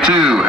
22.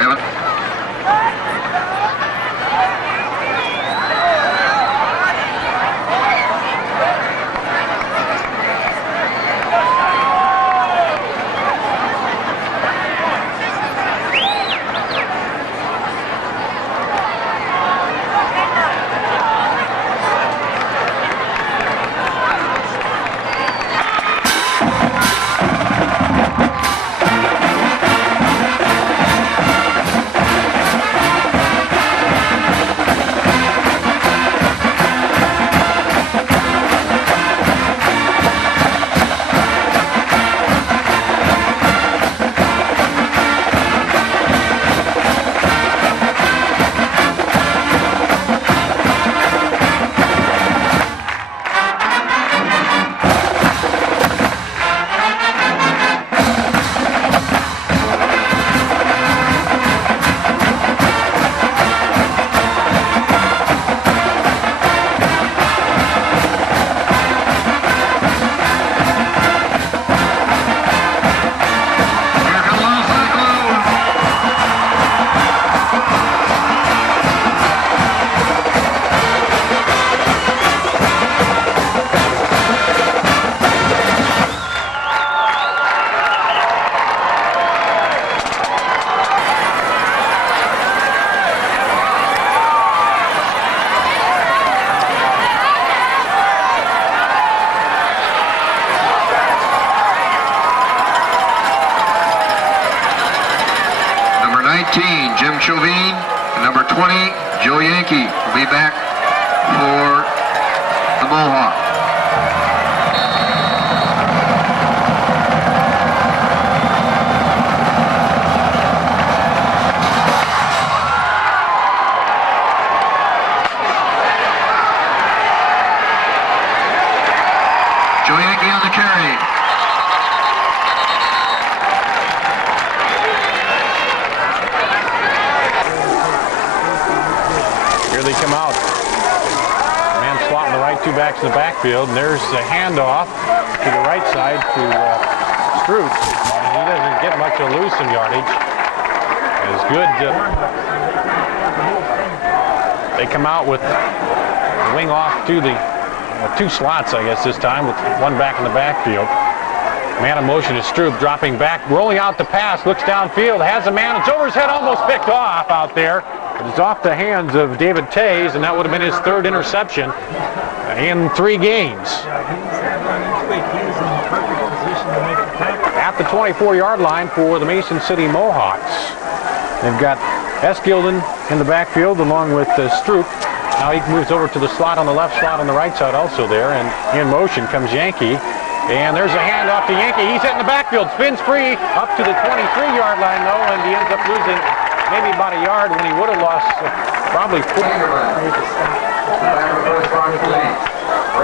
Jim Chauvin, and number 20, Joe Yankee, will be back for the Mohawk. Joe Yankee on the carry. They come out. Man slotting the right two backs in the backfield, and there's the handoff to the right side to Stroop. He doesn't get much of loosen yardage. It's good. They come out with the wing off to the two slots, I guess, this time, with one back in the backfield. Man in motion is Stroop, dropping back, rolling out the pass, looks downfield, has a man. It's over his head, almost picked off out there. It's off the hands of David Tays, and that would have been his third interception in 3 games. At the 24-yard line for the Mason City Mohawks. They've got Eskilden in the backfield along with Stroop. Now he moves over to the slot on the left, slot on the right side also there, and in motion comes Yankee. And there's a handoff to Yankee. He's hitting the backfield, spins free up to the 23-yard line though, and he ends up losing maybe about a yard when he would have lost probably 4.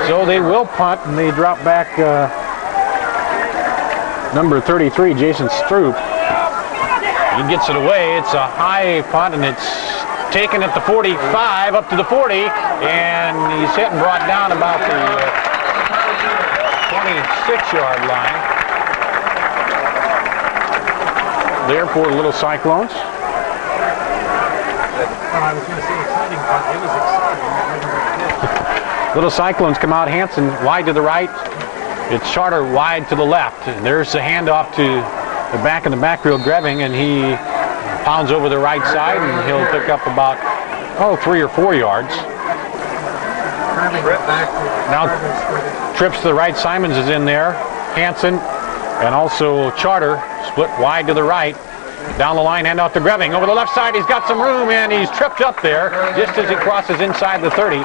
So they will punt, and they drop back number 33, Jason Stroop. He gets it away. It's a high punt, and it's taken at the 45 up to the 40, and he's hit and brought down about the 26-yard line. There for the Little Cyclones. I was going to say exciting, but it was exciting. Little Cyclones come out. Hanson wide to the right. It's Charter wide to the left. And there's the handoff to the back in the backfield, Greving, and he pounds over the right side, and he'll pick up about 3 or 4 yards. Now trips to the right. Simons is in there. Hanson and also Charter split wide to the right. Down the line, hand off to Greving. Over the left side, he's got some room, and he's tripped up there just as he crosses inside the 30.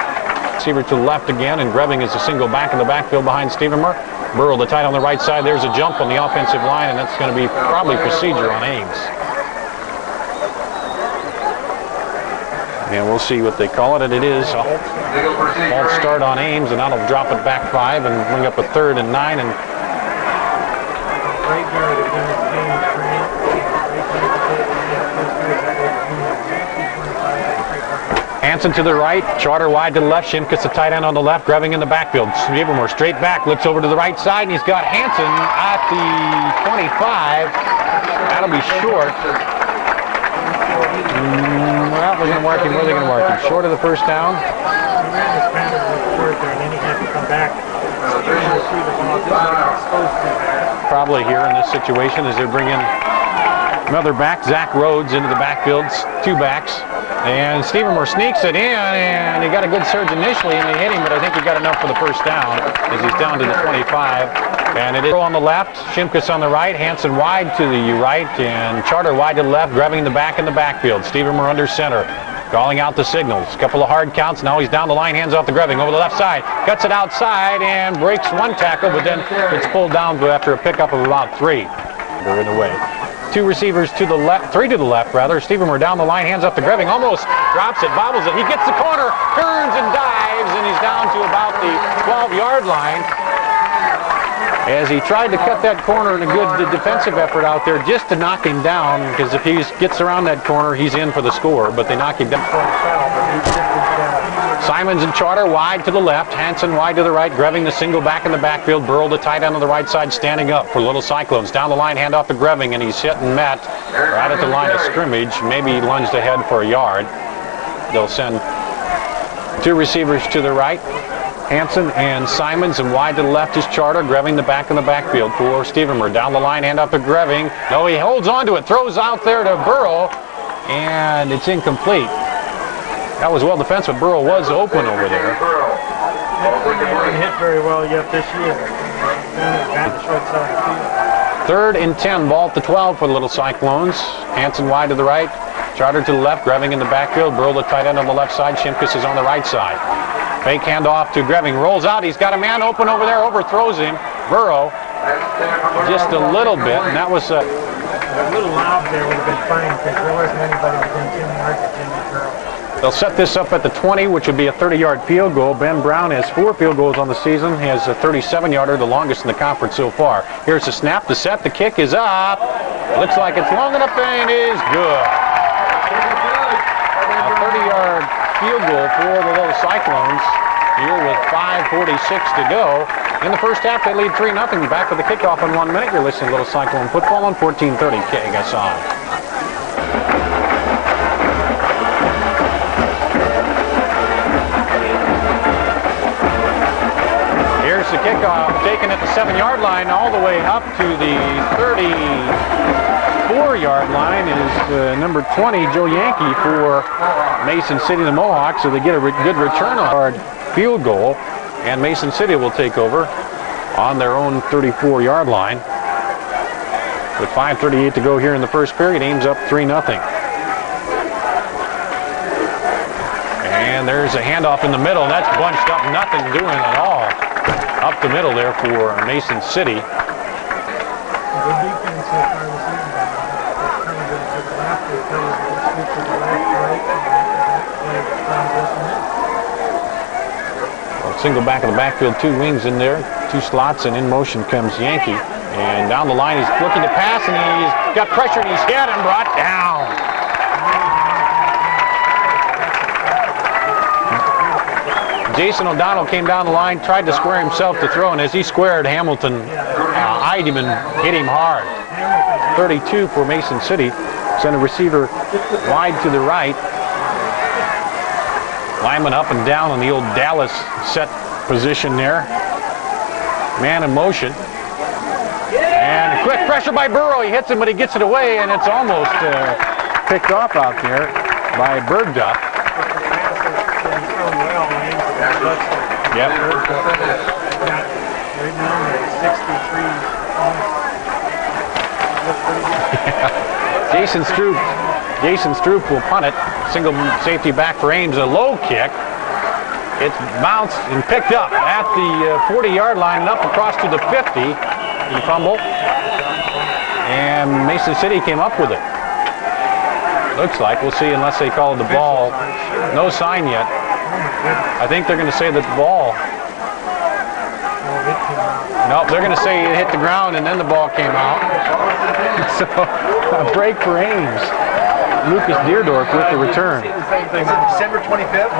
Receiver to the left again, and Greving is a single back in the backfield behind Stevenmer. Burrow, the tight on the right side. There's a jump on the offensive line, and that's going to be probably procedure on Ames. And we'll see what they call it, and it is a false start on Ames, and that'll drop it back 5 and bring up a 3rd and 9. And Hanson to the right, Charter wide to the left, Shimkus the tight end on the left, Greving in the backfield. Stevenmore straight back, looks over to the right side, and he's got Hanson at the 25. That'll be short. Well, they're going to mark him. Where are they going to mark him? Short of the first down. He ran his boundary report there, and then he had to come back and retrieve the ball. Just got exposed to that. Probably here in this situation as they're bringing another back, Zach Rhodes, into the backfield, two backs. And Stevenmore sneaks it in, and he got a good surge initially, and they hit him, but I think he got enough for the first down as he's down to the 25. And it is on the left, Shimkus on the right, Hansen wide to the right, and Charter wide to the left, grabbing the back in the backfield. Stevenmore under center, calling out the signals. A couple of hard counts. Now he's down the line, hands off to Greving over the left side, cuts it outside, and breaks one tackle, but then it's pulled down after a pickup of about 3. They're in the way. Two receivers to the left, 3 to the left rather. Stevenmore down the line, hands up to Greving, almost drops it, bobbles it. He gets the corner, turns and dives, and he's down to about the 12-yard line. As he tried to cut that corner in a good defensive effort out there just to knock him down, because if he gets around that corner, he's in for the score, but they knock him down. Simons and Charter wide to the left, Hansen wide to the right, Greving the single back in the backfield, Burrell the tight end on the right side standing up for Little Cyclones. Down the line, hand off to Greving, and he's hit and met right at the line of scrimmage. Maybe he lunged ahead for a yard. They'll send two receivers to the right, Hansen and Simons, and wide to the left is Charter, Greving the back in the backfield for Stevenmore. Down the line, hand off to Greving. No, he holds on to it, throws out there to Burrell, and it's incomplete. That was well defensive, but Burrell was open over there. He hasn't hit very well yet this year. Down the short side of the field. 3rd and 10, ball at the 12 for the Little Cyclones. Hansen wide to the right, Charter to the left, Greving in the backfield, Burrell the tight end on the left side, Shimkus is on the right side. Fake handoff to Greving, rolls out, he's got a man open over there, overthrows him. Burrow, just a little bit, and that was a little lob there would have been fine because there wasn't anybody within 10 yards of Jimmy Curl. They'll set this up at the 20, which would be a 30-yard field goal. Ben Brown has 4 field goals on the season. He has a 37-yarder, the longest in the conference so far. Here's the snap, the set, the kick is up. Looks like it's long enough and is good. A 30-yard field goal for the Little Cyclones here with 5:46 to go. In the first half, they lead 3-0. Back with the kickoff in 1 minute. You're listening to Little Cyclone Football on 1430 KSI. The kickoff taken at the 7-yard line all the way up to the 34-yard line is number 20, Joe Yankee for Mason City, the Mohawks, so they get a good return on our field goal, and Mason City will take over on their own 34-yard line. With 5:38 to go here in the first period, Ames up 3-0. And there's a handoff in the middle, and that's bunched up, nothing doing at all. Up the middle there for Mason City. Good defense so far this evening. Kind of to the left, they play switch to the left, right, and Well, single back of the backfield, 2 wings in there, 2 slots, and in motion comes Yankee. And down the line, he's looking to pass, and he's got pressure, and he's hit and brought down. Jason O'Donnell came down the line, tried to square himself to throw, and as he squared, Hamilton eyed him and hit him hard. 32 for Mason City. Sent a receiver wide to the right. Lyman up and down on the old Dallas set position there. Man in motion. And a quick pressure by Burrow. He hits him, but he gets it away, and it's almost picked off out there by Bergdup. Yep. Jason Stroop will punt it. Single safety back for Ames. A low kick. It's bounced and picked up at the 40-yard line and up across to the 50. He fumbled. And Mason City came up with it. Looks like. We'll see unless they call the ball. No sign yet. I think they're going to say that the ball. Nope, they're going to say it hit the ground and then the ball came out. So a break for Ames. Lucas Deerdorf with the return. December 25th?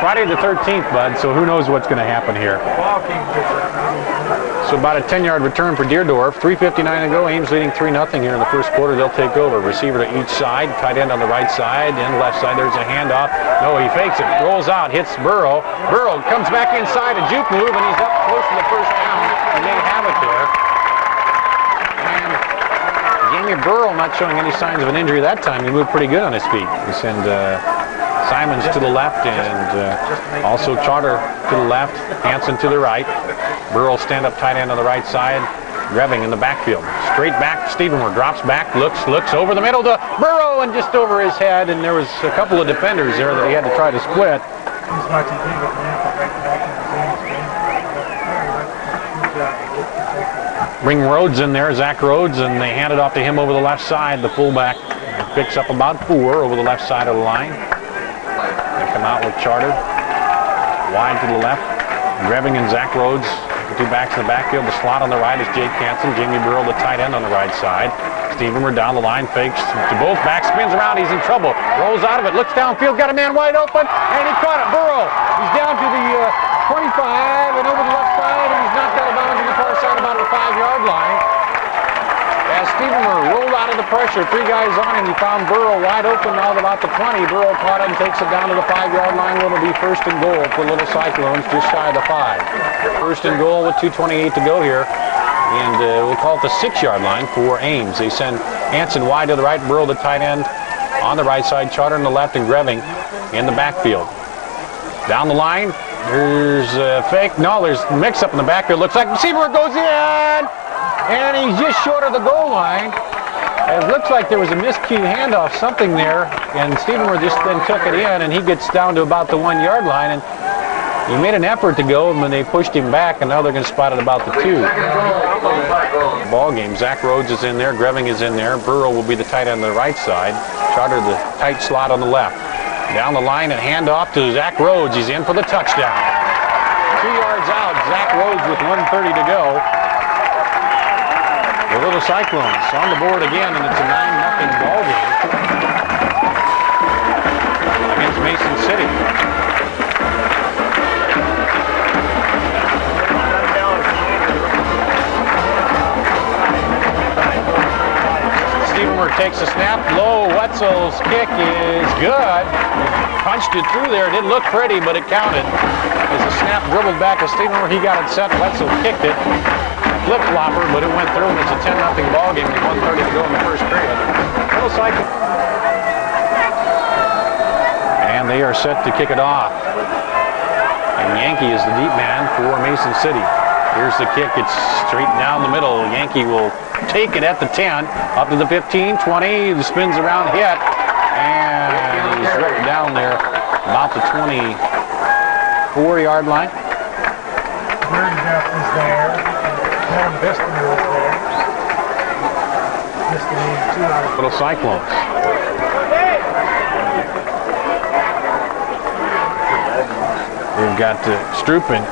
Friday the 13th, bud, so who knows what's going to happen here. So about a 10-yard return for Deerdorf. 3:59 to go. Ames leading 3-0 here in the first quarter. They'll take over. Receiver to each side. Tight end on the right side and left side. There's a handoff. No, he fakes it. Rolls out. Hits Burrow. Burrow comes back inside. A juke move, and he's up close to the first down. He may have it there. And Jamie Burrow not showing any signs of an injury that time. He moved pretty good on his feet. We send Simons to the left and also Charter to the left. Hanson to the right. Burrow stand up tight end on the right side. Greving in the backfield. Straight back. Stevenwer drops back. Looks over the middle to Burrow and just over his head. And there was a couple of defenders there that he had to try to split. Bring Rhodes in there, Zach Rhodes, and they hand it off to him over the left side. The fullback picks up about 4 over the left side of the line. They come out with Charter. Wide to the left. Greving and Zach Rhodes, the two backs in the backfield. The slot on the right is Jake Hansen. Jamie Burrow, the tight end on the right side. Stevenwer down the line, fakes to both backs, spins around, he's in trouble. Rolls out of it, looks downfield, got a man wide open, and he caught it. Burrow, he's down to the 25 and over the left side, and he's knocked out of bounds to the far side about the 5-yard line. As Stevenwer rolled out of the pressure, 3 guys on him, he found Burrow wide open out about the 20. Burrow caught it and takes it down to the 5-yard line. It'll be first and goal for Little Cyclones, just shy of the 5. First and goal with 2:28 to go here. And we'll call it the 6-yard line for Ames. They send Hanson wide to the right, Burrow the tight end on the right side, Charter on the left, and Greving in the backfield. Down the line, there's a fake. No, there's a mix-up in the backfield. Looks like receiver goes in, and he's just short of the goal line. It looks like there was a miscue handoff, something there, and Stevenwer just then took it in, and he gets down to about the 1-yard line, and he made an effort to go, and they pushed him back, and now they're going to spot it about the 2. Ball game. Zach Rhodes is in there. Greving is in there. Burrow will be the tight end on the right side. Charter the tight slot on the left. Down the line and handoff to Zach Rhodes. He's in for the touchdown. 2 yards out. Zach Rhodes with 1:30 to go. The Little Cyclones on the board again, and it's a 9-0 ball game against Mason City. Takes a snap, low. Wetzel's kick is good. Punched it through there. It didn't look pretty, but it counted. As the snap dribbled back to Stevenwer, he got it set. Wetzel kicked it. Flip-flopper, but it went through, and it's a 10-0 ball game with 1:30 to go in the first period. Little Cycle. And they are set to kick it off. And Yankee is the deep man for Mason City. Here's the kick. It's straight down the middle. Yankee will take it at the 10, up to the 15, 20. The spins around, hit, and he's right down there about the 24-yard line. Bird is there. Adam Biston was there. Biston needs 2 out of Little Cyclones. We've got Stroop and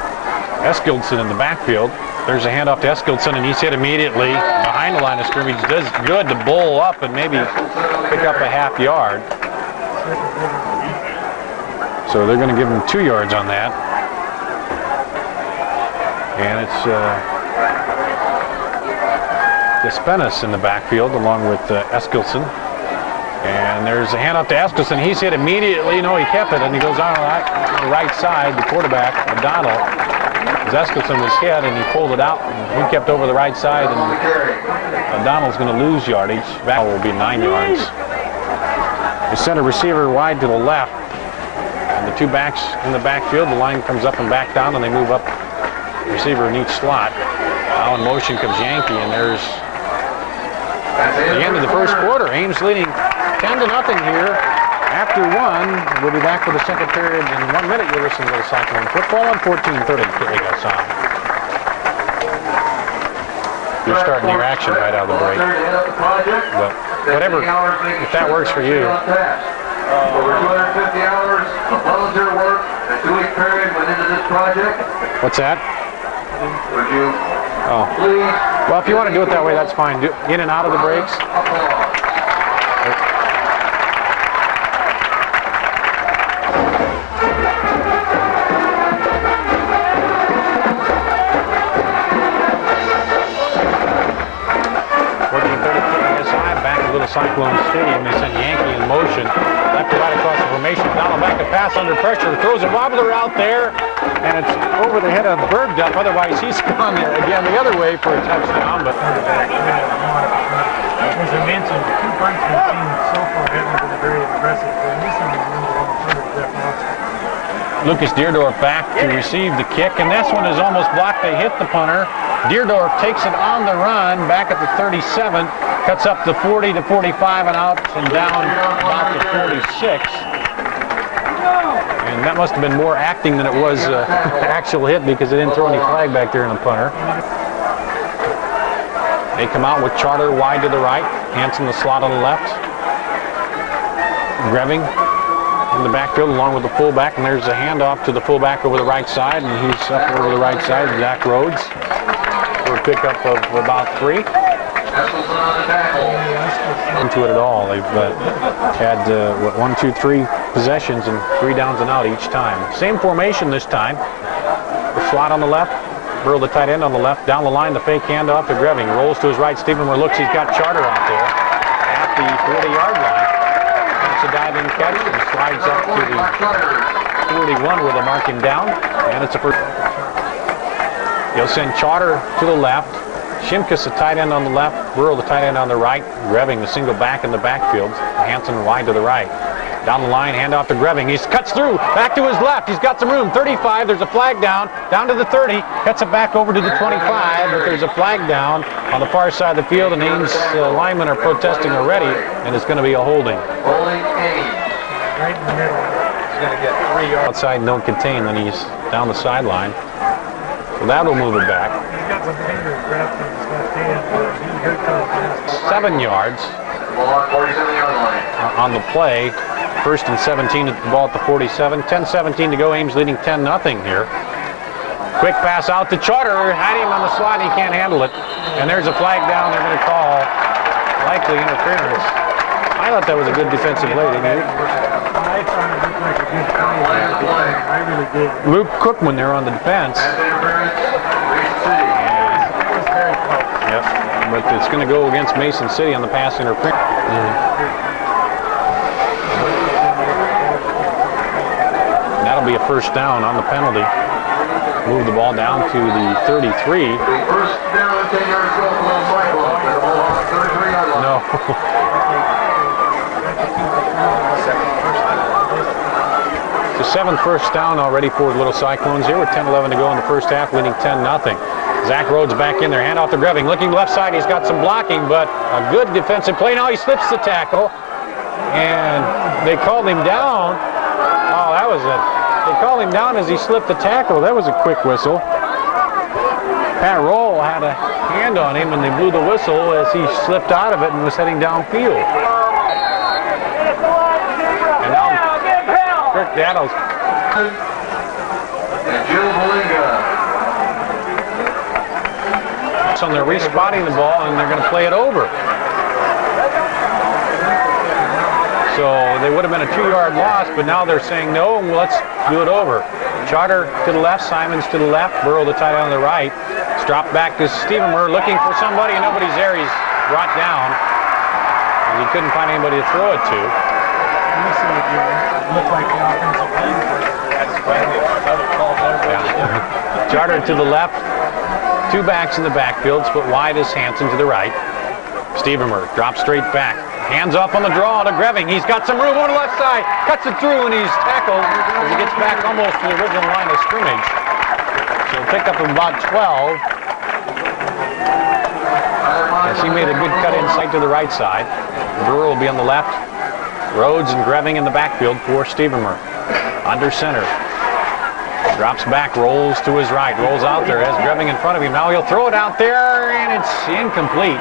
Eskildson in the backfield. There's a handoff to Eskildson, and he's hit immediately behind the line of scrimmage. Does good to bowl up and maybe pick up a half yard. So they're going to give him 2 yards on that. And it's Despenis in the backfield along with Eskildson. And there's a handoff to Eskildson. He's hit immediately. No, he kept it, and he goes on the right side. The quarterback, O'Donnell, Eskildson was hit, and he pulled it out. And he kept over the right side, and O'Donnell's going to lose yardage. That will be 9 yards. The center receiver wide to the left, and the 2 backs in the backfield. The line comes up and back down, and they move up. Receiver in each slot. Now in motion comes Yankee, and there's the end of the first quarter. Ames leading 10-0 here. After 1, we'll be back for the second period in 1 minute. You're listening to the Cyclone Football on 1430 KSI. You're starting your action right out of the break. But whatever, if that works for you. Over 250 hours of volunteer work, a 2-week period went into this project. What's that? Would you please? Well, if you want to do it that way, that's fine. Do in and out of the breaks. Cyclone Stadium. They send Yankee in motion. Left to right across the formation. Donald back to pass under pressure. Throws a wobbler out there. And it's over the head of Bergdup. Otherwise, he's gone again the other way for a touchdown. But as I mentioned, the two punts we've seen so far haven't been very impressive. They're missing the number one punter, Jeff Watson. Lucas Deerdorf back to receive the kick, and this one is almost blocked. They hit the punter. Deerdorf takes it on the run, back at the 37, cuts up the 40 to 45 and out and down about the 46. And that must have been more acting than it was actual hit because they didn't throw any flag back there in the punter. They come out with Charter wide to the right, Hansen the slot on the left. Greving in the backfield along with the fullback, and there's a handoff to the fullback over the right side, and he's up over the right side, Zach Rhodes, for a pickup of about 3. Into it at all. They've had, 1, 2, 3 possessions and 3 downs and out each time. Same formation this time. The slot on the left, Burrow the tight end on the left, down the line, the fake handoff to Greving. Rolls to his right, Stevenmore looks, he's got Charter out there at the 40-yard line. It's a diving catch and slides up to the 41 where they mark him down, and it's a first. He'll send Charter to the left, Shimkus the tight end on the left, Burrow the tight end on the right, Greving the single back in the backfield, Hansen wide to the right. Down the line, handoff to Greving. He cuts through, back to his left. He's got some room. 35, there's a flag down to the 30. Cuts it back over to the 25, but there's a flag down on the far side of the field, and Ames linemen are protesting already, and it's going to be a holding. Right in the middle. He's going to get 3 yards. Outside, don't contain, then he's down the sideline. So that'll move it back. He's got some fingers wrapped in his left hand. He hurt those. 7 yards on the play. First and 17 at the ball at the 47. 10-17 to go. Ames leading 10-0 here. Quick pass out to Charter. Had him on the slot. He can't handle it. And there's a flag down. They're going to call likely interference. I thought that was a good defensive play, didn't you? I thought it looked like a good play. I really did. Luke Cookman there on the defense. It was very close. Yep. But it's going to go against Mason City on the pass interference. That'll be a first down on the penalty. Move the ball down to the 33. No. The 7th first down already for the Little Cyclones here with 10-11 to go in the first half, leading 10-0. Zach Rhodes back in there, handoff to Greving, looking left side. He's got some blocking, but a good defensive play. Now he slips the tackle, and they called him down. Oh, that was it. They called him down as he slipped the tackle. That was a quick whistle. Pat Roll had a hand on him, and they blew the whistle as he slipped out of it and was heading downfield. And now Kirk Daddles. And Joe Malinga. So they're respotting the ball, and they're going to play it over. So they would have been a 2-yard loss, but now they're saying no, and let's do it over. Charter to the left, Simons to the left, Burrow the tight end on the right. It's dropped back to Stevenmore looking for somebody, and nobody's there. He's brought down, and he couldn't find anybody to throw it to. Looked like the offensive line. That's right. Another call there. Yeah. Charter to the left, 2 backs in the backfield, split wide as Hansen to the right. Stevenmore drops straight back. Hands off on the draw to Greving. He's got some room on the left side. Cuts it through, and he's tackled as he gets back almost to the original line of scrimmage. So he'll pick up about 12. As he made a good cut inside to the right side. Burrow will be on the left. Rhodes and Greving in the backfield for Stevenmore. Under center. Drops back, rolls to his right, rolls out there, has Greving in front of him. Now he'll throw it out there, and it's incomplete.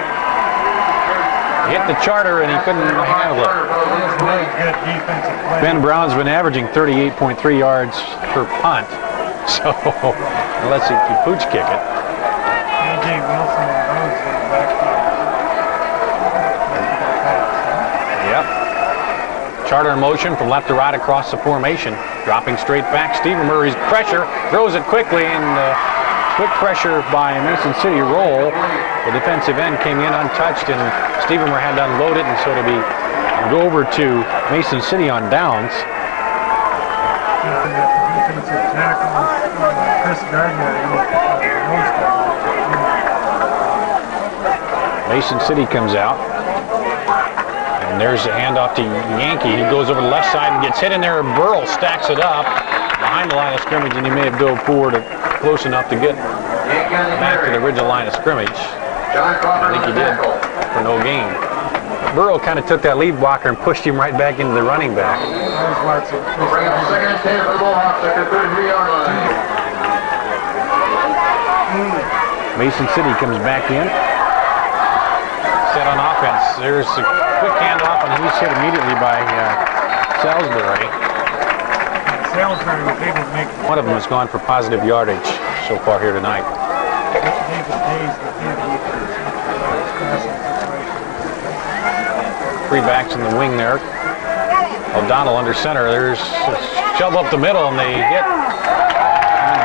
Hit the Charter, and he couldn't handle it. Good defensive play. Ben Brown's been averaging 38.3 yards per punt, so unless he can pooch kick it. A.J. Wilson and Rhodes in the backfield. Yep. Charter in motion from left to right across the formation. Dropping straight back. Steven Murray's pressure. Throws it quickly, and quick pressure by Mason City roll. The defensive end came in untouched, and Stevenmer had to unload it, and so it'll be go over to Mason City on downs. Defensive tackle, Chris Gardner. Mason City comes out. And there's a handoff to Yankee. He goes over the left side and gets hit in there. Burrell stacks it up behind the line of scrimmage, and he may have dove forward close enough to get back to the original line of scrimmage. I think he did for no gain. Burrow kind of took that lead blocker and pushed him right back into the running back. Mason City comes back in. Set on offense. There's a quick handoff, and he's hit immediately by Salisbury. Salisbury was able to make one of them has gone for positive yardage so far here tonight. Three backs in the wing there. O'Donnell under center. There's a shove up the middle, and they get in the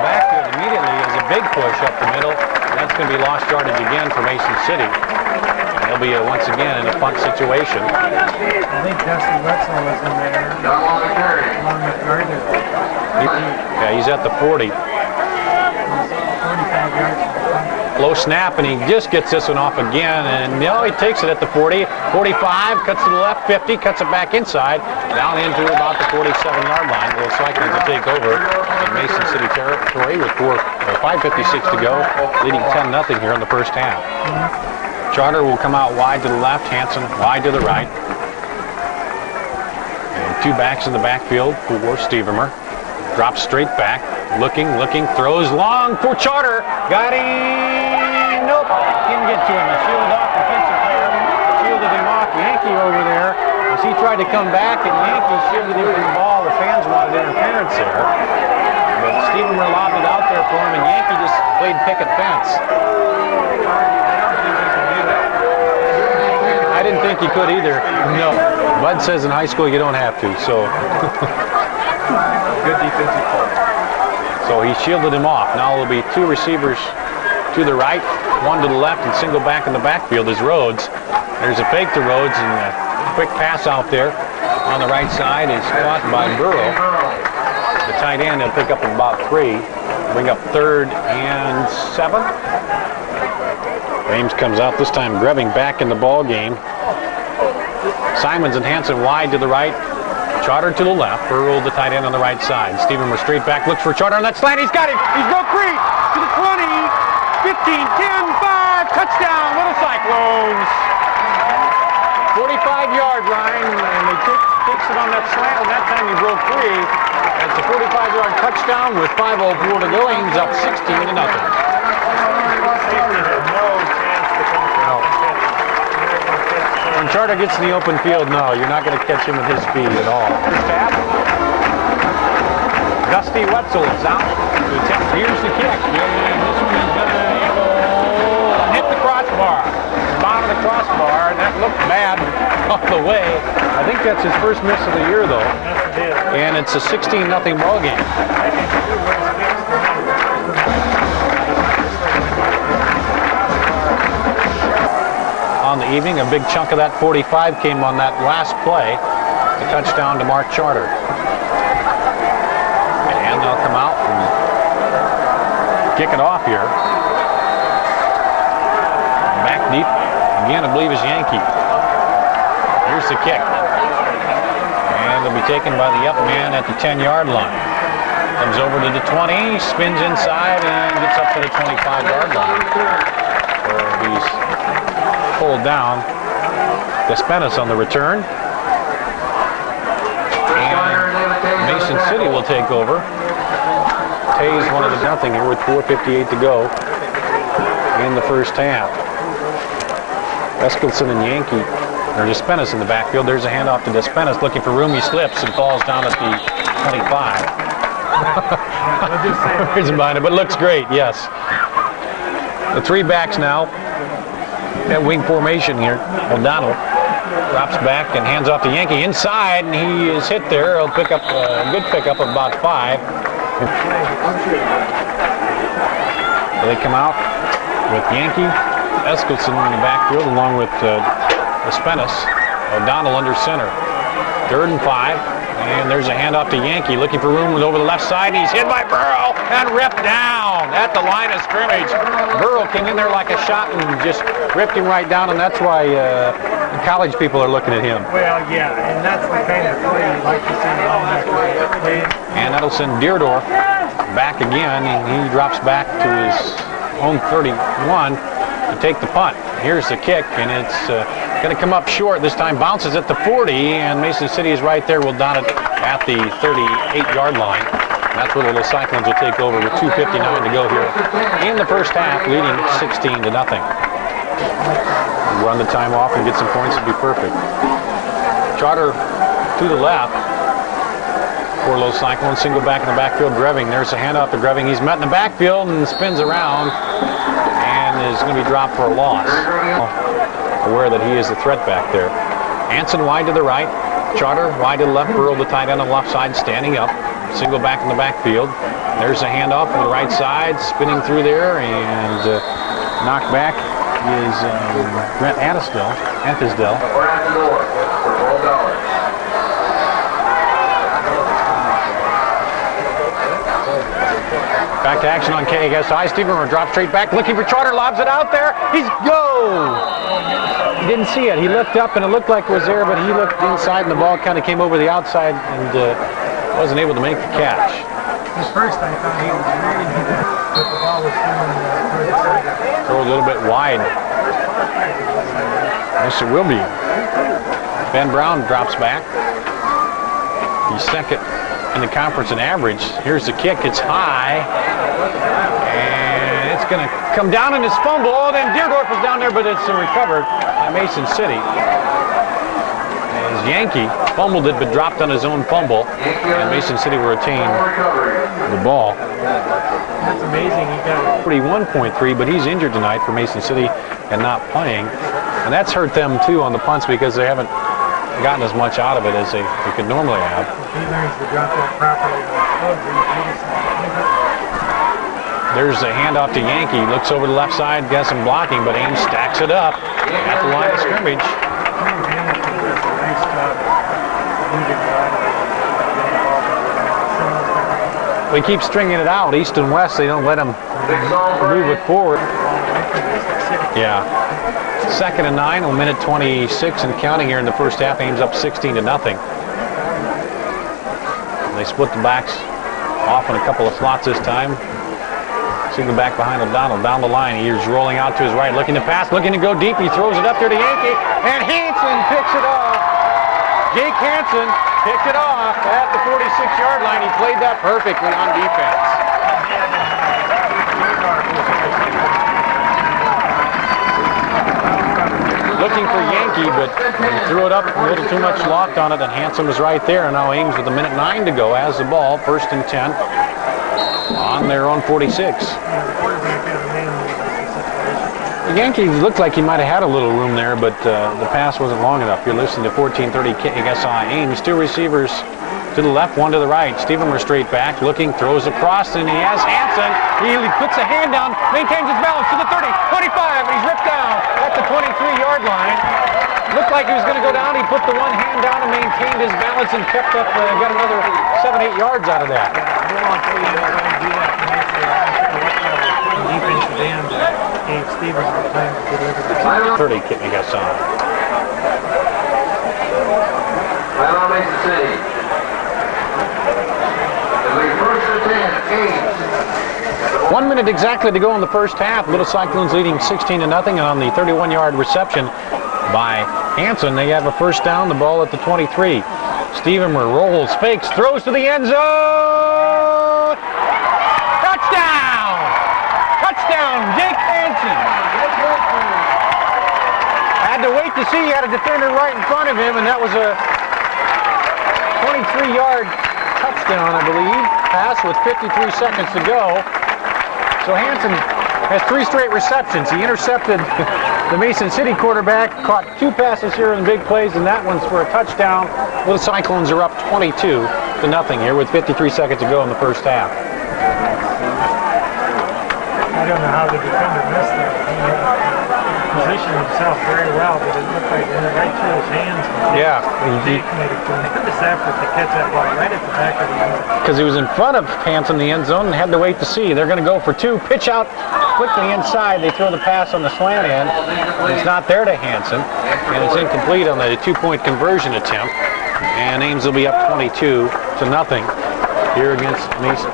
backfield immediately as a big push up the middle. That's going to be lost yardage again for Mason City. They'll be once again in a punt situation. I think Dusty Wetzel was in there. Along with Gardner. Yeah, he's at the 40. 45 yards. Low snap, and he just gets this one off again, and he takes it at the 40, 45, cuts to the left, 50, cuts it back inside, down into about the 47-yard line. The Cyclones will take over in Mason City territory with 5:56 to go, leading 10-0 here in the first half. Charter will come out wide to the left, Hanson wide to the right. And two backs in the backfield for Stevenmer. Drops straight back, looking, throws long for Charter. Got him. Nope, didn't get to him. He shielded off the defensive player. Shielded him off. Yankee over there. As he tried to come back, and Yankee shielded him from the ball. The fans wanted interference there. But Stevenmer lobbed it out there for him, and Yankee just played picket fence. I didn't think he could either. No. Bud says in high school you don't have to, so. Good defensive play. So he shielded him off. Now there'll be two receivers to the right, one to the left, and single back in the backfield is Rhodes. There's a fake to Rhodes, and a quick pass out there on the right side is caught by Burrow. The tight end will pick up about 3. Bring up 3rd and 7. Ames comes out this time, Grebbing back in the ball game. Simons and Hanson wide to the right. Charter to the left. Burrow, the tight end, on the right side. Stevenmer straight back, looks for Charter on that slant. He's got him. He's broke free to the 20, 15, 10, 5. Touchdown, Little Cyclones. 45-yard line, and he takes it on that slant, and that time he broke free. It's a 45-yard touchdown with 5:04 to go. Ames up 16-0. When Charter gets in the open field, no, you're not going to catch him with his speed at all. First half. Dusty Wetzel is out to attempt. Here's the kick. And this one is going to hit the crossbar. Bottom of the crossbar, and that looked bad off the way. I think that's his first miss of the year, though. And it's a 16-0 ball game. On the evening, a big chunk of that 45 came on that last play, a touchdown to Mark Charter. And they'll come out and kick it off here. Back deep, again, I believe is Yankee. Here's the kick. And it'll be taken by the up man at the 10-yard line. Comes over to the 20, spins inside, and gets up to the 25-yard line. So he's pulled down. Despenis on the return. And Mason City will take over. Tays one of the nothing here with 4:58 to go in the first half. Eskilson and Yankee, or Despenis in the backfield. There's a handoff to Despenis looking for room. He slips and falls down at the 25. Reason behind it, but looks great, yes. The three backs now. That wing formation here. O'Donnell drops back and hands off to Yankee inside, and he is hit there. He'll pick up a good pickup of about 5. So they come out with Yankee, Eskelson in the backfield, along with Espenis, O'Donnell under center. 3rd and 5, and there's a handoff to Yankee, looking for room over the left side. He's hit by Burrow and ripped down at the line of scrimmage. Burrow came in there like a shot and just ripped him right down, and that's why college people are looking at him. Well, yeah, and that's the kind of play you like to see linebackers play. And that'll send Deardorff back again, and he drops back to his own 31 to take the punt. Here's the kick, and it's going to come up short. This time bounces at the 40, and Mason City is right there. We'll dot it at the 38-yard line. And that's where the Cyclones will take over with 2:59 to go here in the first half, leading 16-0. Run the time off and get some points would be perfect. Charter to the left for Los Cyclones. Single back in the backfield. Greving. There's a handoff to Greving. He's met in the backfield and spins around and is going to be dropped for a loss. Aware that he is the threat back there. Anson wide to the right. Charter wide to the left. Burrow, the tight end on the left side, standing up. Single back in the backfield. There's a handoff on the right side. Spinning through there and knocked back is Brent Antisdale. Back to action on KSI. Stephen drops straight back, looking for Charter, lobs it out there. He's go! He didn't see it. He looked up and it looked like it was there, but he looked inside and the ball kind of came over the outside and wasn't able to make the catch. At first I thought he was reading it, but the ball was coming towards the side. Throw a little bit wide. Yes, it will be. Ben Brown drops back. He's second in the conference in average. Here's the kick. It's high. And it's going to come down in his fumble. Oh, then Deardorff is down there, but it's recovered by Mason City. As Yankee fumbled it, but dropped on his own fumble. And Mason City will retain the ball. That's amazing. He got 41.3, but he's injured tonight for Mason City and not playing. And that's hurt them, too, on the punts because they haven't gotten as much out of it as they could normally have. He learns to drop that properly. There's a handoff to Yankee. Looks over the left side, gets some blocking, but Ames stacks it up at the line of scrimmage. We keep stringing it out, east and west. They don't let them move it forward. Yeah. 2nd and 9, a minute 26 and counting here in the first half. Ames up 16-0. They split the backs off in a couple of slots this time. Single back behind O'Donnell, down the line. He is rolling out to his right, looking to pass, looking to go deep. He throws it up there to Yankee, and Hansen picks it off. Jake Hansen picked it off at the 46-yard line. He played that perfectly on defense. Looking for Yankee, but he threw it up a little too much loft on it, and Hansen was right there. And now Ames with a minute 9 to go has the ball, 1st and 10 on their own 46. The Yankees looked like he might have had a little room there, but the pass wasn't long enough. You're listening to 1430 KSI. Ames, 2 receivers to the left, 1 to the right. Stephen straight back, looking, throws across, and he has Hansen. He puts a hand down, maintains his balance to the 30, 25, and he's ripped down at the 23-yard line. Looked like he was going to go down. He put the one hand down and maintained his balance and kept up, got another 7-8 yards out of that. Defensive end, Ames Stevens was trying to deliver the 30, Kitney got some. Well, Mason City. It'll be 1st and 10, Ames. 1 minute exactly to go in the first half. Little Cyclones leading 16-0, and on the 31-yard reception by Hansen, they have a first down, the ball at the 23. Stevenmer rolls, fakes, throws to the end zone. Touchdown! Touchdown, Jake Hansen. Had to wait to see. He had a defender right in front of him, and that was a 23-yard touchdown, I believe. Pass with 53 seconds to go. So Hansen has 3 straight receptions. He intercepted the Mason City quarterback, caught 2 passes here in big plays, and that one's for a touchdown. Well, the Cyclones are up 22-0 here with 53 seconds to go in the first half. don't know how the defender missed that. He positioned himself very well, but it looked like it went right through his hands. Yeah. Jake made a tremendous effort to catch that ball right at the back of the end. Because he was in front of Hansen in the end zone and had to wait to see. They're going to go for two. Pitch out quickly inside. They throw the pass on the slant end. It's not there to Hansen. And it's incomplete on the two-point conversion attempt. And Ames will be up 22 to nothing here against Mason.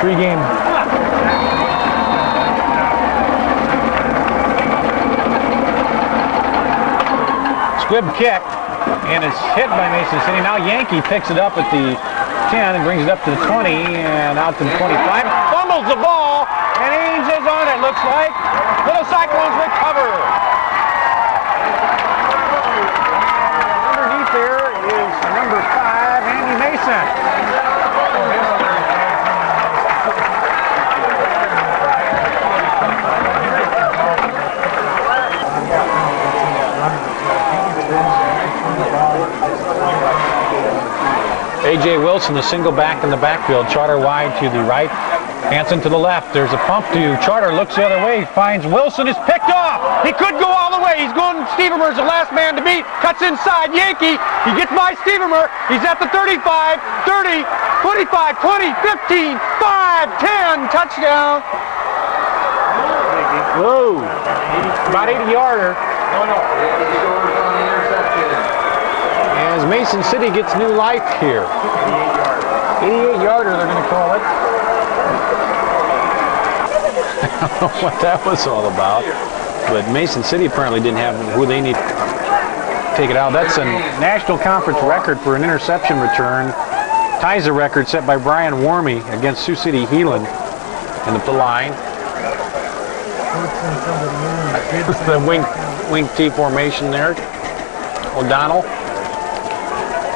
Pre-game. Squib kick, and it's hit by Mason City. Now Yankee picks it up at the 10 and brings it up to the 20 and out to the 25. Fumbles the ball, and Ames is on it, looks like. Little Cyclones recover. Underneath there is number 5, Andy Mason. A.J. Wilson, the single back in the backfield. Charter wide to the right. Hansen to the left. There's a pump to Charter. Looks the other way. Finds Wilson. Is picked off. He could go all the way. He's going. Stevermer's the last man to beat. Cuts inside. Yankee. He gets by Stevermer. He's at the 35, 30, 25, 20, 15, 5, 10. Touchdown. Whoa. About 80-yarder. As Mason City gets new life here. 88-yarder, they're going to call it. I don't know what that was all about. But Mason City apparently didn't have who they need to take it out. That's a National Conference record for an interception return. Ties the record set by Brian Warmy against Sioux City Heelan in the line. The wing T formation there. O'Donnell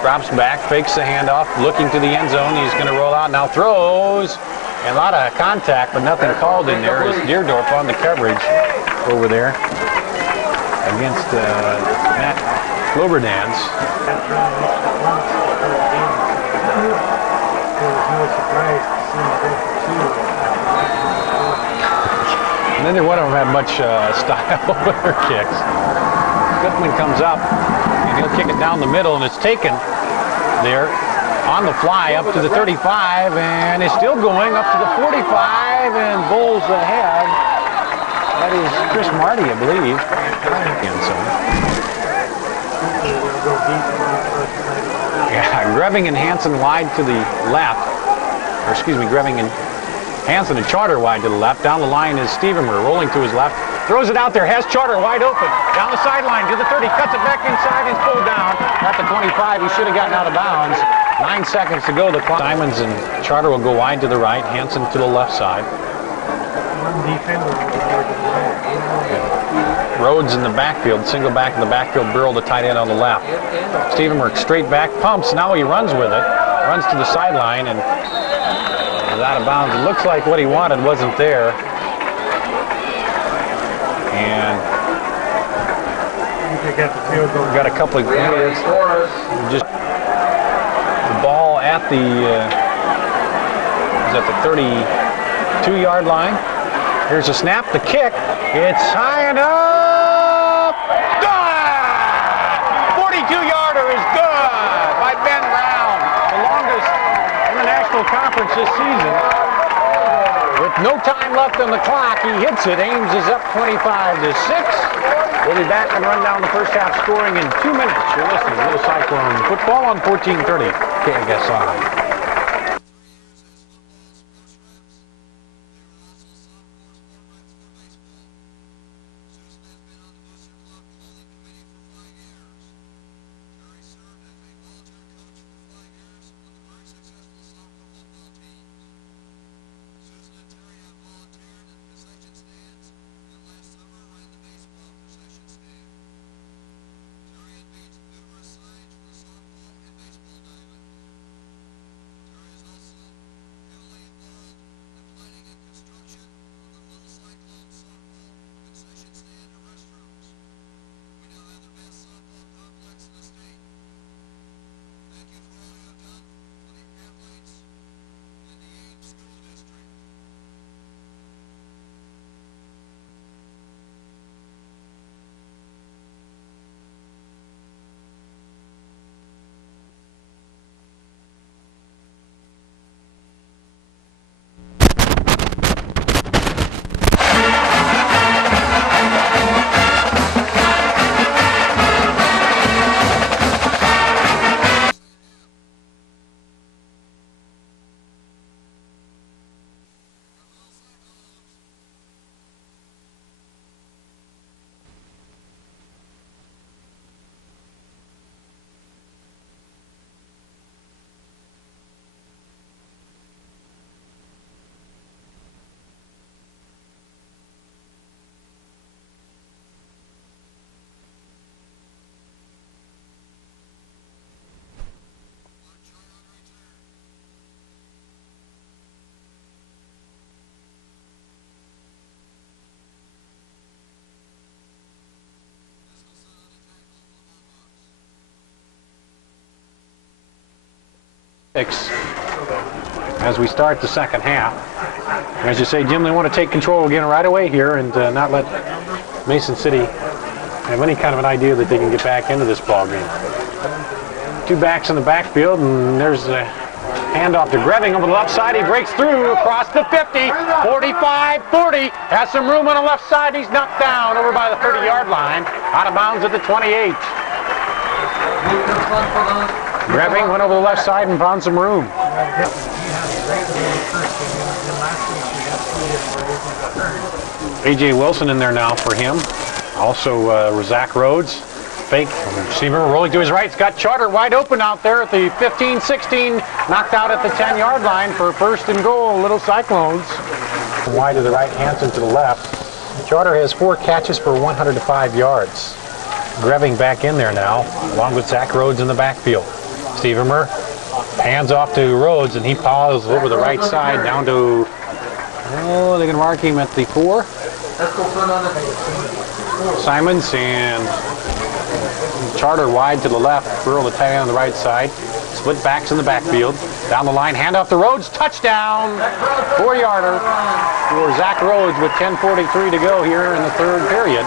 drops back, fakes the handoff, looking to the end zone. He's going to roll out, now throws, and a lot of contact, but nothing called in there. Is Deerdorf on the coverage over there against Matt Loberdans. And neither one of them had much style with their kicks. Goodman comes up, and he'll kick it down the middle, and it's taken there on the fly up to the 35, and it's still going up to the 45, and bowls ahead. That is Chris Marty, I believe. Yeah, Greving and Hansen wide to the left. Or excuse me, Greving and Hansen and Charter wide to the left. Down the line is Stevermer rolling to his left. Throws it out there, has Charter wide open. Down the sideline to the 30, cuts it back inside, and pulled down. At the 25, he should have gotten out of bounds. 9 seconds to go. The clock. Simons and Charter will go wide to the right, Hansen to the left side. Rhodes in the backfield, single back in the backfield, Burrell the tight end on the left. Stevenberg straight back, pumps, now he runs with it. Runs to the sideline and is out of bounds. It looks like what he wanted wasn't there. And got a couple of minutes. Just the ball at the is at the 32-yard line. Here's a snap, the kick. It's high enough. Good! 42-yarder is good by Ben Brown, the longest in the National Conference this season. With no time left on the clock, he hits it. Ames is up 25-6. We'll be back and run down the first half scoring in 2 minutes. You're listening to Little Cyclone Football on 1430 KSI. as we start the second half. As you say, Jim, they want to take control again right away here and not let Mason City have any kind of an idea that they can get back into this ball game. Two backs in the backfield, and there's a handoff to Greving over the left side. He breaks through across the 50, 45, 40. Has some room on the left side. He's knocked down over by the 30-yard line. Out of bounds at the 28. Greving went over the left side and found some room. A.J. Wilson in there now for him. Also Zach Rhodes. Fake receiver rolling to his right. He's got Charter wide open out there at the 15, 16. Knocked out at the 10-yard line for first and goal. Little Cyclones. Wide to the right, Hanson to the left. Charter has 4 catches for 105 yards. Greving back in there now, along with Zach Rhodes in the backfield. Stevermer hands off to Rhodes, and he piles over the right side down to, oh, they're going to mark him at the 4. Simons and Charter wide to the left, Burrow the tight end on the right side. Split backs in the backfield. Down the line, handoff to Rhodes, touchdown! 4-yarder for Zach Rhodes with 10:43 to go here in the third period.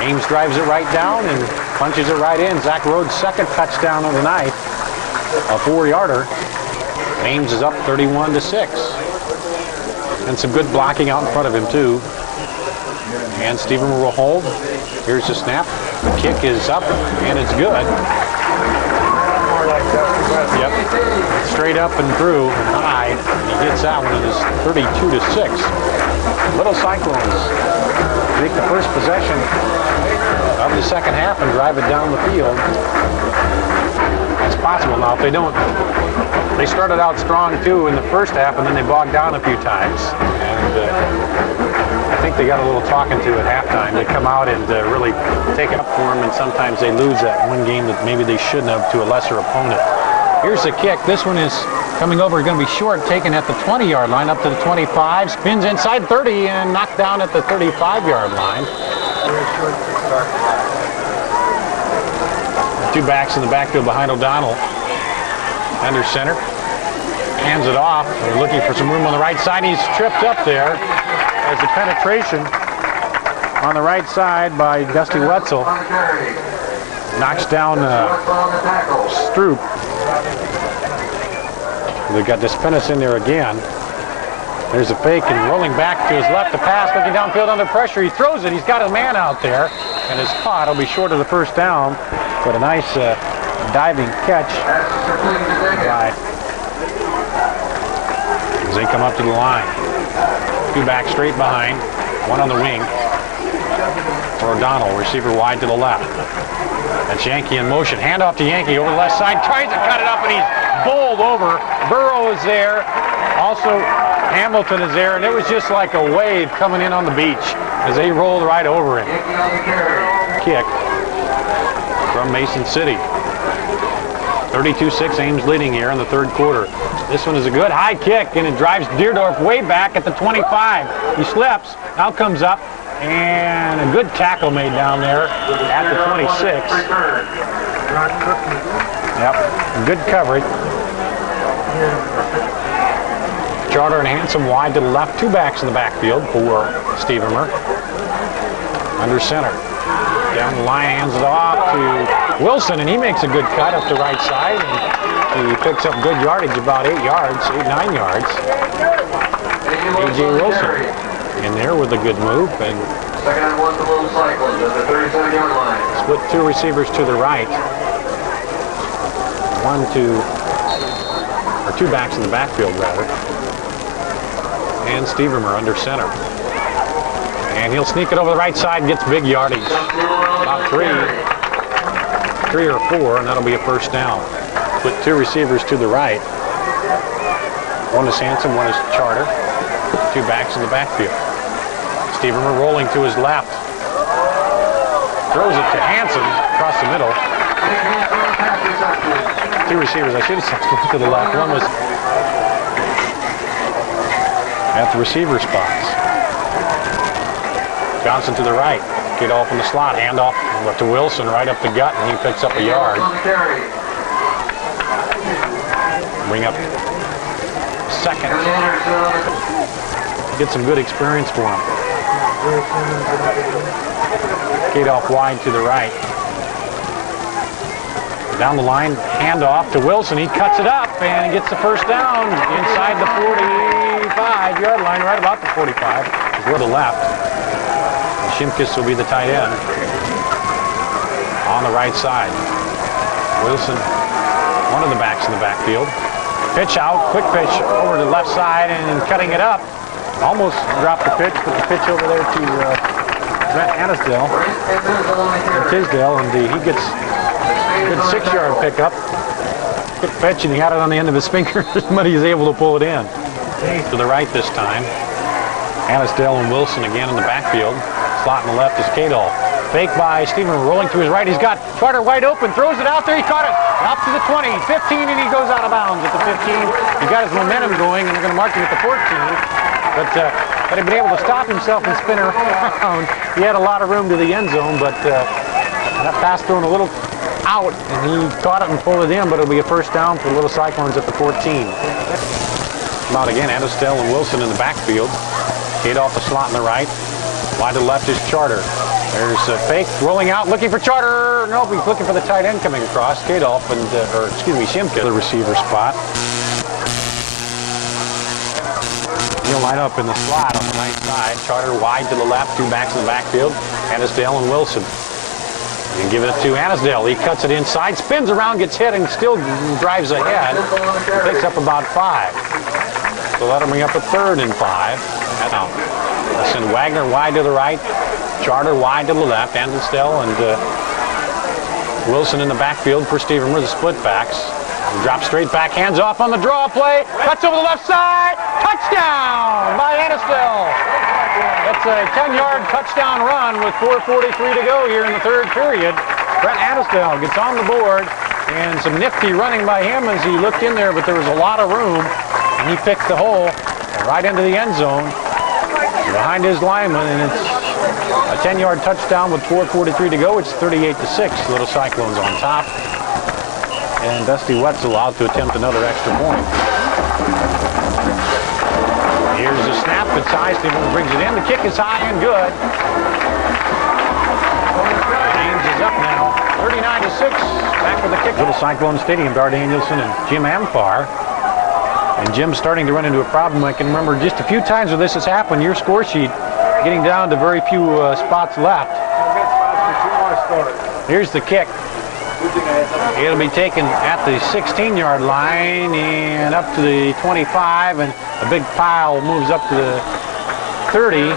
Ames drives it right down and punches it right in. Zach Rhodes' second touchdown of the night, a 4-yarder. Ames is up 31-6. And some good blocking out in front of him too. And Stevermer will hold. Here's the snap. The kick is up and it's good. Yep. Straight up and through and high. He gets that one. It is 32-6. Little Cyclones take the first possession of the second half and drive it down the field. That's possible now. If they don't, they started out strong too in the first half and then they bogged down a few times. And I think they got a little talking to at halftime. They come out and really take it up for them, and sometimes they lose that one game that maybe they shouldn't have to a lesser opponent. Here's the kick. This one is coming over, going to be short, taken at the 20-yard line, up to the 25, spins inside 30, and knocked down at the 35-yard line. Two backs in the backfield behind O'Donnell. Under center. Hands it off. They're looking for some room on the right side. He's tripped up there. As the penetration on the right side by Dusty Wetzel knocks down Stroop. They've got Despenis in there again. There's a fake and rolling back to his left to pass, looking downfield under pressure. He throws it. He's got a man out there, and his spot will be short of the first down. But a nice diving catch by as they come up to the line. Two back straight behind, one on the wing for O'Donnell, receiver wide to the left. That's Yankee in motion. Handoff to Yankee over the left side, tries to cut it up, and he's bowled over. Burrow is there. Also, Hamilton is there, and it was just like a wave coming in on the beach as they rolled right over him. Kick from Mason City. 32-6, Ames leading here in the third quarter. This one is a good high kick, and it drives Deerdorf way back at the 25. He slips, now comes up, and a good tackle made down there at the 26. Yep, good coverage. Charter and Hanson wide to the left, two backs in the backfield for Stevermer. Under center. Down the line, hands it off to Wilson, and he makes a good cut up the right side. And he picks up good yardage, about 9 yards. A.J. Wilson in there with a good move. And second and 1 to Little Cyclones at the 37-yard line. Split two receivers to the right. Two backs in the backfield, rather. And Stevermer under center. And he'll sneak it over the right side and gets big yardage. About three or four, and that'll be a first down. Split two receivers to the right. One is Hanson, one is Charter. Two backs in the backfield. Stevermer rolling to his left. Throws it to Hanson across the middle. Two receivers, I should have said, to the left. One was at the receiver spots. Johnson to the right. Get off in the slot. Hand off to Wilson right up the gut, and he picks up a yard. Bring up second. Get some good experience for him. Kate off wide to the right. Down the line, handoff to Wilson. He cuts it up and gets the first down inside the 45-yard line, right about the 45. He's to the left. And Shimkus will be the tight end on the right side. Wilson, one of the backs in the backfield. Pitch out, quick pitch over to the left side and cutting it up. Almost dropped the pitch, but the pitch over there to Brent Anisdale. Tisdale, and he gets a good 6-yard pickup. Quick pitch, and he had it on the end of his finger, but he's able to pull it in. To the right this time. Anisdale and Wilson again in the backfield. Slot on the left is Cadol. Fake by Stephen, rolling to his right. He's got Charter wide open, throws it out there. He caught it up to the 20, 15, and he goes out of bounds at the 15. He got his momentum going, and they're going to mark him at the 14. But he'd been able to stop himself and spin around. He had a lot of room to the end zone, but that pass thrown a little out, and he caught it and pulled it in, but it'll be a first down for the Little Cyclones at the 14. Come out again, Anisdale and Wilson in the backfield. Kate off the slot on the right. Wide to the left is Charter. There's a fake, rolling out, looking for Charter. Nope, he's looking for the tight end coming across. Kadoff and, Shimka, the receiver spot. He'll line up in the slot on the right side. Charter wide to the left, two backs in the backfield. Anisdale and Wilson. And give it to Anisdale. He cuts it inside, spins around, gets hit, and still drives ahead. Picks up about 5. So that'll bring up a 3rd and 5. Now, send Wagner wide to the right. Charter wide to the left. Anisdale and Wilson in the backfield for Stephen with the split backs. Drop straight back, hands off on the draw play. Cuts over the left side. Touchdown by Anisdale. That's a 10-yard touchdown run with 4:43 to go here in the 3rd period. Brent Anisdale gets on the board, and some nifty running by him as he looked in there, but there was a lot of room, and he picked the hole right into the end zone behind his lineman, and it's a 10-yard touchdown with 4:43 to go. It's 38-6. Little Cyclones on top. And Dusty Wetzel out to attempt another extra point. Here's the snap. It's high. Stevens brings it in. The kick is high and good. Ames is up now. 39-6. Back with the kick. Little Cyclone Stadium. Dar Danielson and Jim Amfar. And Jim's starting to run into a problem. I can remember just a few times where this has happened. Your score sheet getting down to very few spots left. Here's the kick. It'll be taken at the 16-yard line and up to the 25, and a big pile moves up to the 30.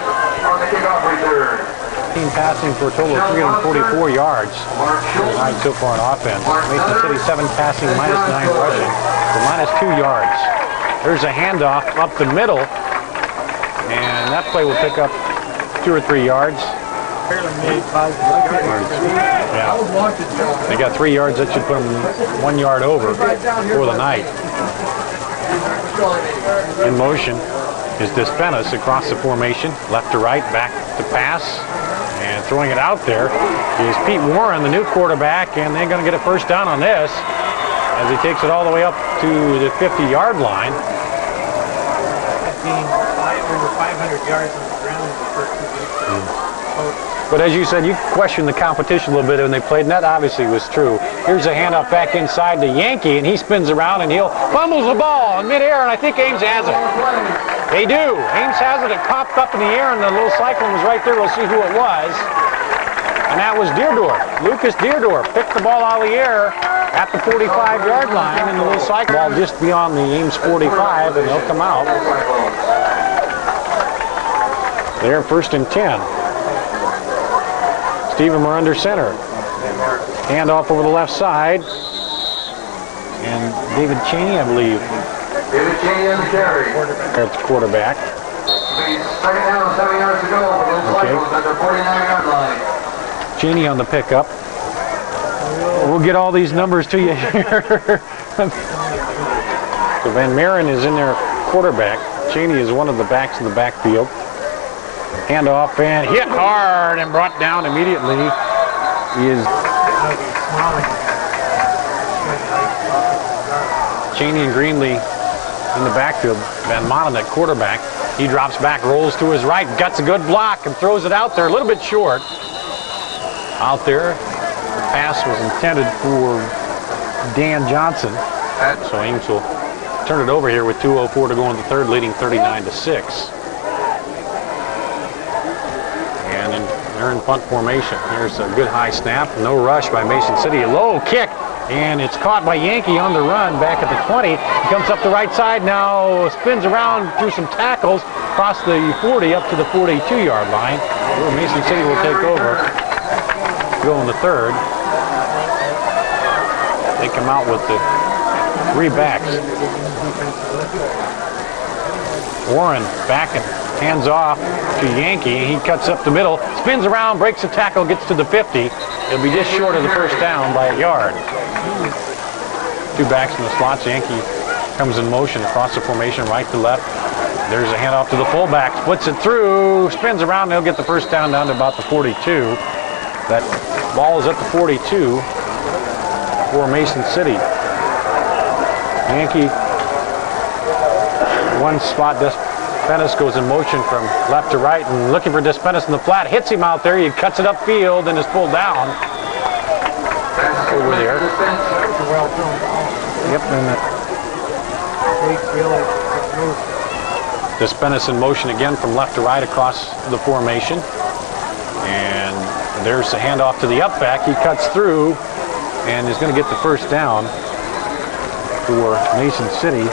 Team passing for a total of 344 yards tonight so far on offense. Mason City 7 passing, -9 rushing for -2 yards. There's a handoff up the middle, and that play will pick up 2 or 3 yards. Yeah. They got 3 yards. That should put them 1 yard over for the night. In motion is Despenis across the formation, left to right, back to pass, and throwing it out there is Pete Warren, the new quarterback, and they're going to get a first down on this as he takes it all the way up to the 50-yard line. Being over 500 yards on the ground in the first 2 weeks. But as you said, you questioned the competition a little bit when they played, and that obviously was true. Here's a handoff back inside to Yankee, and he spins around, and he'll fumbles the ball in midair, and I think Ames has it. They do. Ames has it. It popped up in the air, and the Little Cyclone was right there. We'll see who it was. And that was Deerdorf. Lucas Deerdorf picked the ball out of the air at the 45-yard line, and the Little Cyclone ball just beyond the Ames 45, and they'll come out. They're 1st and 10. Stephen are under center. Handoff over the left side. And David Cheney, I believe. David Cheney on the carry. That's quarterback. Second down, 7 yards to go for Little Cyclones at their 49-yard line. Cheney on the pickup. We'll get all these numbers to you here. So Van Maren is in there, quarterback. Cheney is one of the backs in the backfield. Handoff and hit hard and brought down immediately. He is Cheney and Greenlee in the backfield. Van Manen at quarterback. He drops back, rolls to his right, gets a good block, and throws it out there a little bit short. Out there, the pass was intended for Dan Johnson. So Ames will turn it over here with 2:04 to go in the third, leading 39-6. And they're in punt formation. Here's a good high snap. No rush by Mason City. A low kick. And it's caught by Yankee on the run back at the 20. He comes up the right side now, spins around through some tackles, across the 40 up to the 42-yard line, where Mason City will take over, go in the third. They come out with the 3 backs. Warren back and hands off to Yankee. He cuts up the middle, spins around, breaks the tackle, gets to the 50. It'll be just short of the first down by a yard. 2 backs in the slots. Yankee comes in motion across the formation, right to left. There's a handoff to the fullback, splits it through, spins around, they'll get the first down to about the 42. That ball is at the 42 for Mason City. Yankee, one spot, Despenis goes in motion from left to right and looking for Despenis in the flat, hits him out there, he cuts it upfield and is pulled down. Over there. Yep, and Despenis in motion again from left to right across the formation. And there's the handoff to the up back. He cuts through and is going to get the first down for Mason City,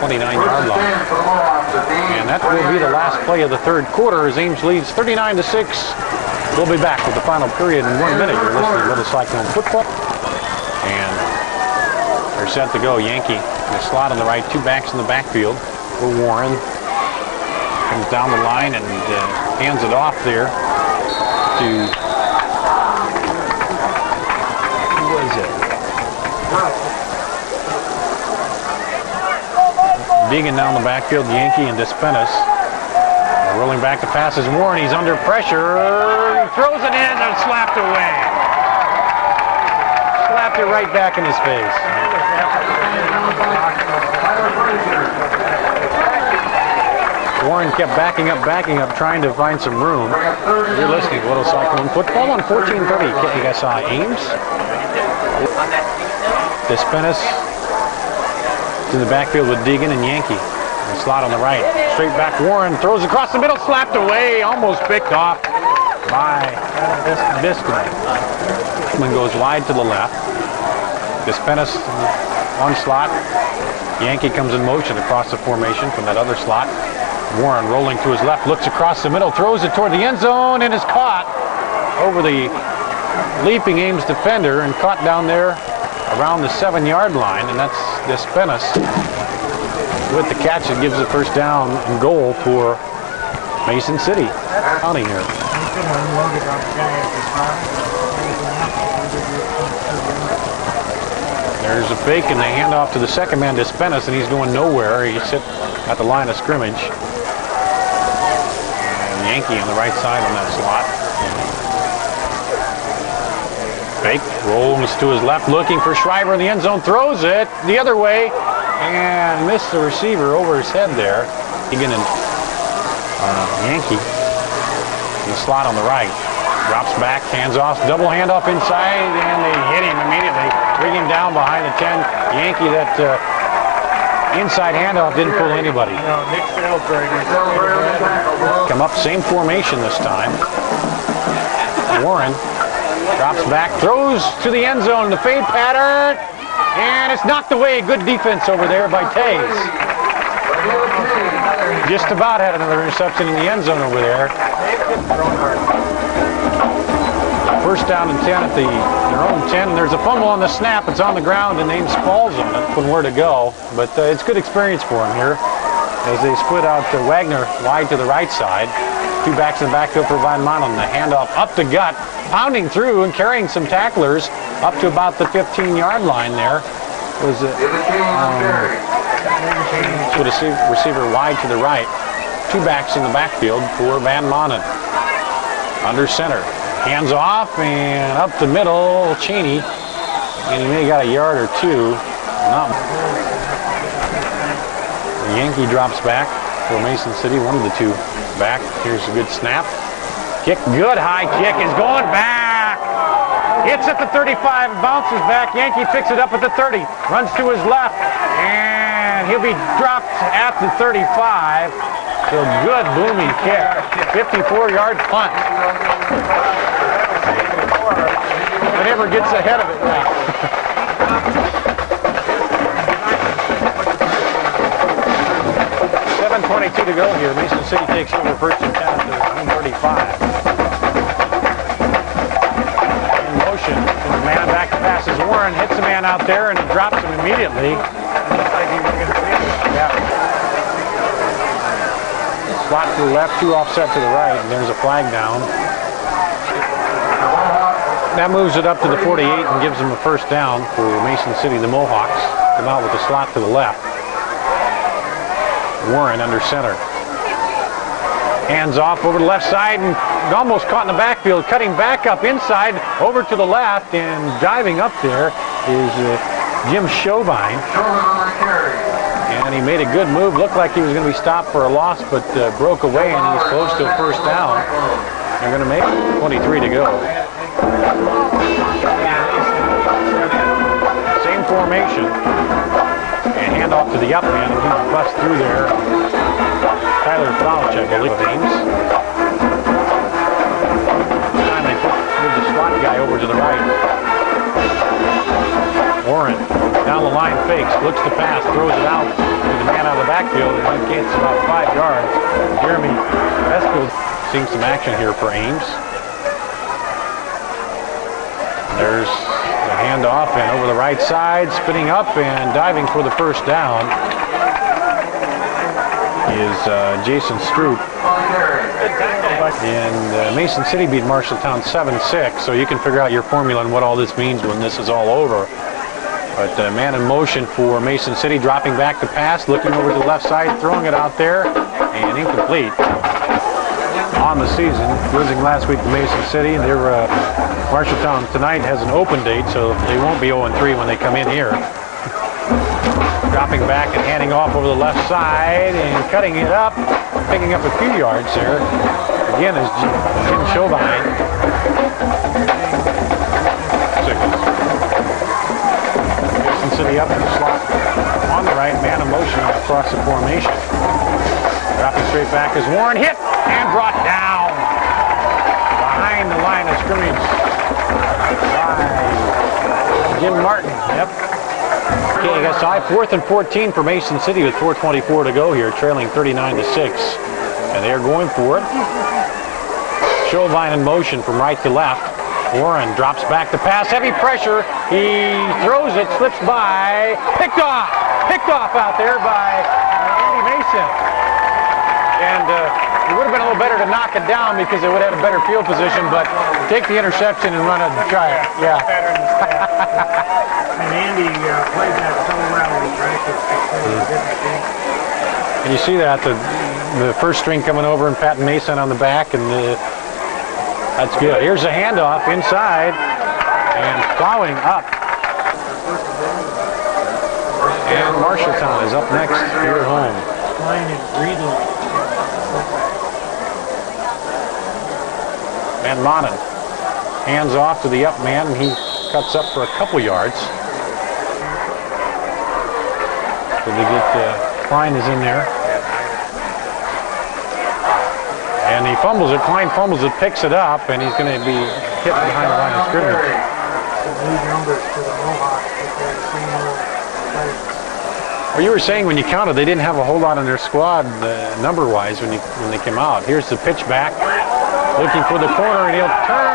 29-yard line. And that will be the last play of the third quarter as Ames leads 39-6. We'll be back with the final period in 1 minute. You're listening to Little Cyclone Football. And they're set to go. Yankee in the slot on the right, 2 backs in the backfield for Warren. Comes down the line and hands it off there to, who was it? Digging down the backfield, Yankee and Despenis. Rolling back the pass is Warren. He's under pressure. He throws it in and slapped away. Slapped it right back in his face. Warren kept backing up, trying to find some room. You're listening to Little Cyclone Football on 1430 KSI Ames. Despenis in the backfield with Deegan and Yankee. The slot on the right. Straight back Warren throws across the middle, slapped away, almost picked off by Biskman. Biskman goes wide to the left. Despenis one slot. Yankee comes in motion across the formation from that other slot. Warren rolling to his left, looks across the middle, throws it toward the end zone, and is caught over the leaping Ames defender and caught down there around the 7-yard line, and that's Despenis with the catch that gives the first down and goal for Mason City. Counting here. There's a fake and they hand off to the second man, Despenis, and he's going nowhere. He's sitting at the line of scrimmage. And Yankee on the right side on that slot. Fake, rolls to his left, looking for Schreiber in the end zone, throws it the other way, and missed the receiver over his head there. Egan and Yankee in the slot on the right. Drops back, hands off, double handoff inside, and they hit him immediately. Bring him down behind the 10. Yankee, that inside handoff didn't fool anybody. Come up, same formation this time. Warren drops back, throws to the end zone, the fade pattern, and it's knocked away. Good defense over there by Tays. Just about had another interception in the end zone over there. First down and 10 at their own 10. There's a fumble on the snap. It's on the ground and Ames falls on it when where to go. But it's good experience for him here as they split out Wagner wide to the right side. 2 backs in the backfield for Van Manen. The handoff up the gut, pounding through and carrying some tacklers up to about the 15-yard line there. Was it? With a receiver wide to the right. 2 backs in the backfield for Van Manen. Under center. Hands off and up the middle, Cheney. And he may have got a yard or two. Not Yankee drops back for Mason City, one of the two back. Here's a good snap. Kick, good high kick is going back. Hits at the 35, bounces back. Yankee picks it up at the 30, runs to his left, and he'll be dropped at the 35. So good booming kick, 54-yard punt. Whatever gets ahead of it, right? 7:22 to go here. Mason City takes over first and 10 at the 35. In motion, the man back to passes Warren, hits a man out there, and he drops him immediately. Yeah. Slot to the left, two offset to the right, and there's a flag down. That moves it up to the 48 and gives them a first down for Mason City. The Mohawks come out with the slot to the left. Warren under center. Hands off over the left side and almost caught in the backfield. Cutting back up inside over to the left and diving up there is Jim Chauvin. And he made a good move. Looked like he was going to be stopped for a loss, but broke away and he's close to a first down. They're going to make it 23 to go. Same formation. And hand off to the up man, and he busts through there. Tyler Fauch, I believe, of Ames. This time they move the slot guy over to the right. Warren down the line, fakes, looks to pass, throws it out to the man out of the backfield, and gets about 5 yards. Jeremy Eskill seeing some action here for Ames. There's the handoff, and over the right side, spinning up and diving for the first down is Jason Stroop. And Mason City beat Marshalltown 7-6, so you can figure out your formula and what all this means when this is all over. But man in motion for Mason City, dropping back to pass, looking over to the left side, throwing it out there, and incomplete. On the season, losing last week to Mason City. Their Marshalltown tonight has an open date, so they won't be 0-3 when they come in here. Dropping back and handing off over the left side and cutting it up, picking up a few yards there. Again is Jim Chauvin. Mason City up in the slot on the right, man in motion across the formation. Dropping straight back is Warren, hit and brought down behind the line of scrimmage by Jim Martin. Yep. Okay, SI, 4th and 14 for Mason City with 4:24 to go here, trailing 39-6. And they're going for it. Chauvin in motion from right to left. Warren drops back to pass, heavy pressure. He throws it, slips by, picked off out there by Andy Mason. And it would have been a little better to knock it down because it would have had a better field position, but take the interception and run it and try it. Yeah. And Andy played that so well in practice. And you see that, the first string coming over and patting Mason on the back, and that's good. Here's a handoff inside and plowing up. And Marshalltown is up next here at home. Van Manen hands off to the up man, and he cuts up for a couple yards. So they get Klein is in there. And he fumbles it. Klein fumbles it, picks it up, and he's going to be hit behind the line of scrimmage. Well, you were saying when you counted, they didn't have a whole lot on their squad number-wise when they came out. Here's the pitch back, looking for the corner, and he'll turn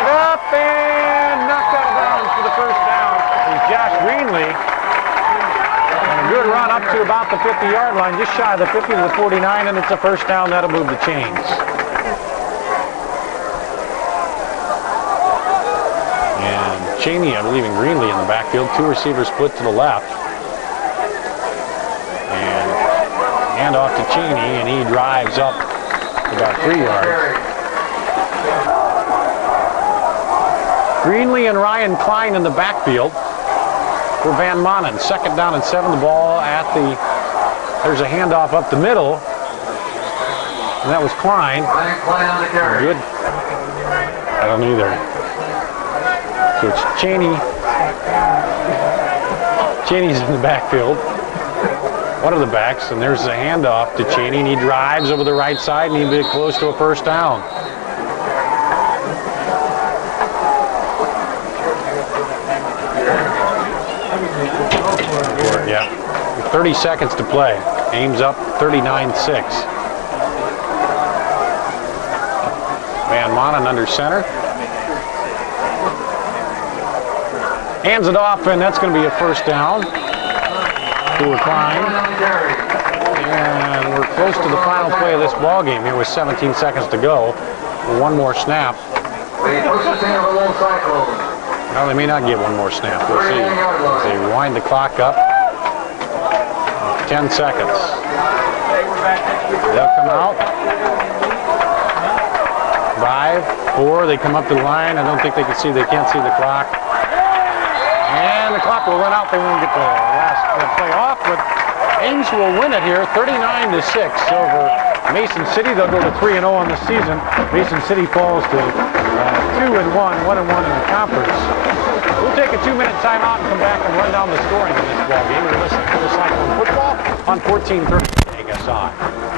it up and knocked out of bounds for the first down. It's Josh Greenlee. And a good run up to about the 50-yard line, just shy of the 50 to the 49, and it's a first down. That'll move the chains. And Cheney, I believe, in Greenlee in the backfield. Two receivers split to the left. And hand off to Cheney, and he drives up about 3 yards. Greenlee and Ryan Klein in the backfield for Van Manen. 2nd down and 7, the ball at the There's a handoff up the middle. And that was Klein. Good. I don't either. So it's Cheney. Cheney's in the backfield. One of the backs, and there's a handoff to Cheney, and he drives over the right side, and he'll be close to a first down. Yeah, 30 seconds to play. Ames up 39-6. Van Manen under center. Hands it off, and that's going to be a first down. Klein. And we're close to the final play of this ball game. Here with 17 seconds to go. One more snap. Well, they may not get one more snap. We'll see. They wind the clock up. 10 seconds. They'll come out. 5, 4. They come up to the line. I don't think they can see. They can't see the clock. And the clock will run out. They won't get the last play off, but Ames will win it here, 39-6 over Mason City. They'll go to 3-0 on the season. Mason City falls to 2-1, 1-1 in the conference. We'll take a 2-minute timeout and come back and run down the scoring in this ball game. We're listening to the Cyclone football on 1430 ASI.